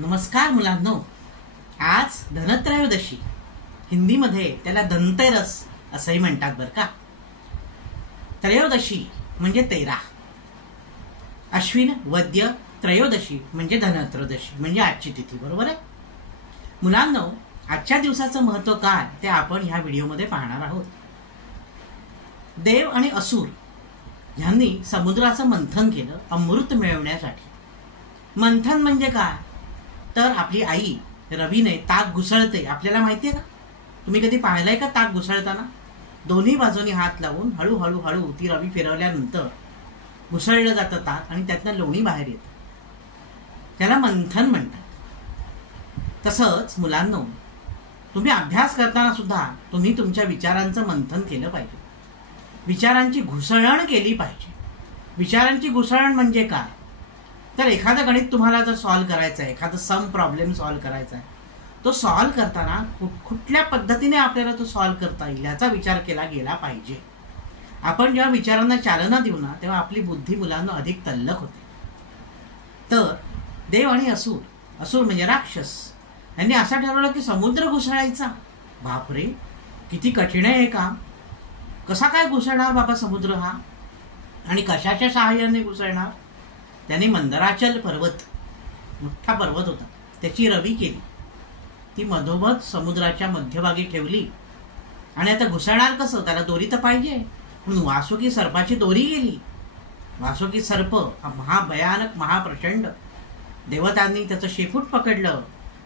नमस्कार मुलांनो, आज धनत्रयोदशी, हिंदीमध्ये त्याला धनतेरस असंही म्हणतात बरं का. त्रयोदशी म्हणजे 13, अश्विन वद्य त्रयोदशी म्हणजे धनत्रयोदशी म्हणजे आजची तिथी. बरोबर आहे मुलांनो. आजच्या दिवसाचं महत्व काय ते आपण ह्या व्हिडिओमध्ये पाहणार आहोत. देव आणि असुर यांनी समुद्राचं मंथन केलं अमृत मिळवण्यासाठी. मंथन म्हणजे काय तर आपली आई रवीने ताक घुसळते. आपल्याला माहितीये का? तुम्ही कधी पाहिलंय का ताक घुसळताना? दोन्ही बाजूनी हात लावून हळूहळू हळू ती रवी फिरवल्यानंतर घुसळलं जातं ताक आणि त्यातनं लोणी बाहेर येतं. त्याला मंथन म्हणतात. तसंच मुलांनो, तुम्ही अभ्यास करताना सुद्धा तुम्ही तुमच्या विचारांचं मंथन केलं पाहिजे. विचारांची घुसळण केली पाहिजे. विचारांची घुसळण म्हणजे काय तर एखादं गणित तुम्हाला जर सॉल्व्ह करायचं आहे, एखादं सम प्रॉब्लेम सॉल्व्ह करायचा आहे, तो सॉल्व्ह करताना कुठल्या पद्धतीने आपल्याला तो सॉल्व्ह करता येईल याचा विचार केला गेला पाहिजे. आपण जेव्हा विचारांना चालना देऊ ना तेव्हा आपली बुद्धी मुलांना अधिक तल्लख होते. तर देव आणि असुर म्हणजे राक्षस यांनी असं ठरवलं की समुद्र घुसळायचा. बापरे, किती कठीण आहे हे काम. कसा काय घुसळणार बाबा समुद्र हा, आणि कशाच्या सहाय्याने घुसळणार? त्याने मंदराचल पर्वत, मोठा पर्वत होता, त्याची रवी केली. ती मधोमध समुद्राच्या मध्यभागी ठेवली. आणि आता घुसळणार कसं? त्याला दोरी तर पाहिजे, म्हणून वासुकी सर्पाची दोरी गेली. वासुकी सर्प हा महाभयानक महाप्रचंड. देवतांनी त्याचं शेपूट पकडलं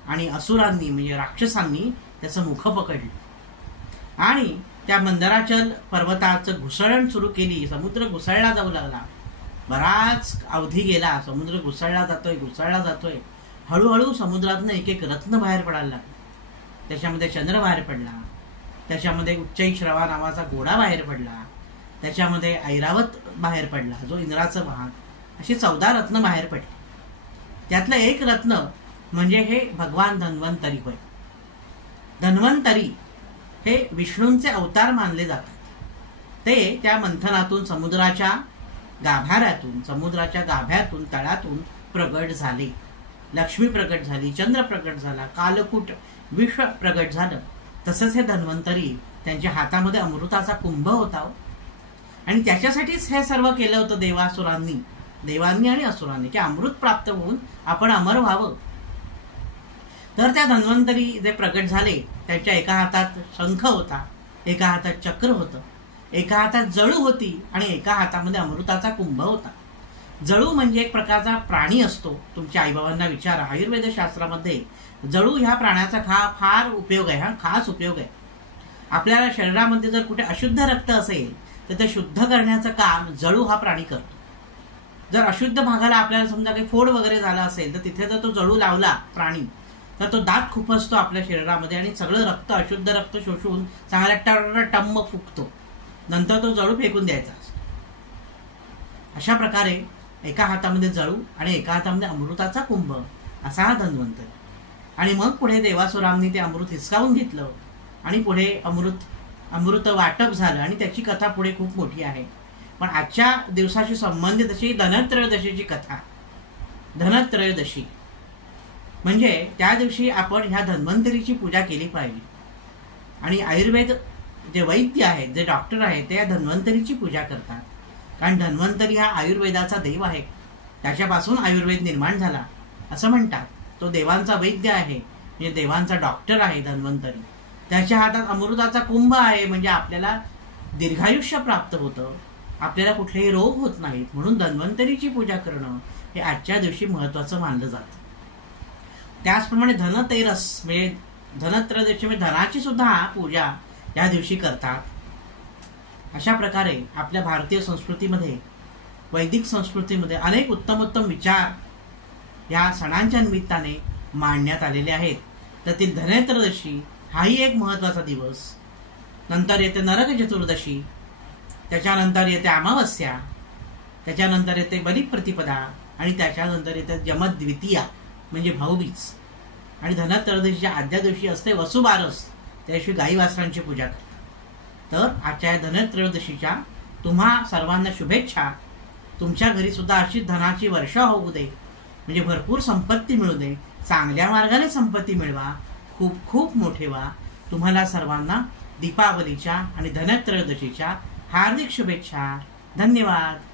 आणि असुरांनी म्हणजे राक्षसांनी त्याचं मुख पकडलं आणि त्या मंदराचल पर्वताचं घुसळण सुरू केली. समुद्र घुसळला जाऊ लागला. बराच अवधी गेला. समुद्र घुसळला जातोय. हळूहळू समुद्रातनं एक एक रत्न बाहेर पडायला लागला. त्याच्यामध्ये चंद्र बाहेर पडला, त्याच्यामध्ये उच्चैश्रवा नावाचा घोडा बाहेर पडला, त्याच्यामध्ये ऐरावत बाहेर पडला जो इंद्राचं वाहन. अशी 14 रत्न बाहेर पडली. त्यातलं एक रत्न म्हणजे हे भगवान धन्वंतरी होय. धन्वंतरी हे विष्णूंचे अवतार मानले जातात. ते त्या मंथनातून समुद्राच्या गाभ्यातून तळातून प्रगट झाले. लक्ष्मी प्रगट झाली, चंद्र प्रगट झाला, कालकूट विश्व प्रगट झालं. तसंच हे धन्वंतरी त्यांच्या हातामध्ये अमृताचा कुंभ होता आणि त्याच्यासाठीच हे सर्व केलं होतं देवांनी आणि असुरांनी की अमृत प्राप्त होऊन आपण अमर व्हावं. तर त्या धन्वंतरी जे प्रगट झाले त्यांच्या एका हातात शंख होता, एका हातात चक्र होतं, एका हातात जळू होती आणि एका हातामध्ये अमृताचा कुंभ होता. जळू म्हणजे एक प्रकारचा प्राणी असतो. तुमच्या आईबाबांना विचारा, आयुर्वेद शास्त्रामध्ये जळू ह्या प्राण्याचा फार उपयोग आहे. हा खास उपयोग आहे. आपल्याला शरीरामध्ये जर कुठे अशुद्ध रक्त असेल तर ते शुद्ध करण्याचं काम जळू हा प्राणी करतो. जर अशुद्ध भागाला आपल्याला समजा काही फोड वगैरे झाला असेल तर तिथे जर तो जळू लावला प्राणी तर तो दात खुपसतो आपल्या शरीरामध्ये आणि सगळं रक्त, अशुद्ध रक्त शोषून चांगला टम्म फुकतो. नंतर तो जळू फेकून द्यायचा. अशा प्रकारे एका हातामध्ये जळू आणि एका हातामध्ये अमृताचा कुंभ असा हा धन्वंतरी. आणि मग पुढे देवासुरांनी ते अमृत हिसकावून घेतलं आणि पुढे अमृत वाटप झालं आणि त्याची कथा पुढे खूप मोठी आहे. पण आजच्या दिवसाशी संबंधित अशी धनत्रयोदशीची कथा. धनत्रयोदशी म्हणजे त्या दिवशी आपण ह्या धन्वंतरीची पूजा केली पाहिजे. आणि आयुर्वेद जे वैद्य आहेत, जे डॉक्टर आहेत, ते या धन्वंतरीची पूजा करतात. कारण धन्वंतरी हा आयुर्वेदाचा देव आहे. त्याच्यापासून आयुर्वेद निर्माण झाला असं म्हणतात. तो देवांचा वैद्य आहे म्हणजे देवांचा डॉक्टर आहे धन्वंतरी. त्याच्या हातात अमृताचा कुंभ आहे म्हणजे आपल्याला दीर्घायुष्य प्राप्त होतं, आपल्याला कुठलेही रोग होत नाहीत. म्हणून धन्वंतरीची पूजा करणं हे आजच्या दिवशी महत्वाचं मानलं जातं. त्याचप्रमाणे धनतेरस म्हणजे धनत्रयोदशी म्हणजे धनाची सुद्धा पूजा या दिवशी करतात. अशा प्रकारे आपल्या भारतीय संस्कृतीमध्ये, वैदिक संस्कृतीमध्ये अनेक उत्तम विचार या सणांच्या निमित्ताने मांडण्यात आलेले आहेत. त्यातील धनत्रयोदशी हाही एक महत्वाचा दिवस. नंतर येते नरक चतुर्दशी, त्याच्यानंतर येते अमावस्या, त्याच्यानंतर येते बलिप्रतिपदा आणि त्याच्यानंतर येते यमद्वितीया म्हणजे भाऊबीज. आणि धनत्रयोदशीच्या आदल्या दिवशी असते वसुबारस, त्या दिवशी गाई वासरांची पूजा करतात. तर आजच्या धनत्रयोदशीच्या तुम्हा सर्वांना शुभेच्छा. तुमच्या घरी सुद्धा अशी धनाची वर्षा होऊ दे, म्हणजे भरपूर संपत्ती मिळू दे, चांगल्या मार्गाने संपत्ती मिळवा, खूप खूप मोठे व्हा. तुम्हाला सर्वांना दीपावलीच्या आणि धनत्रयोदशीच्या हार्दिक शुभेच्छा. धन्यवाद.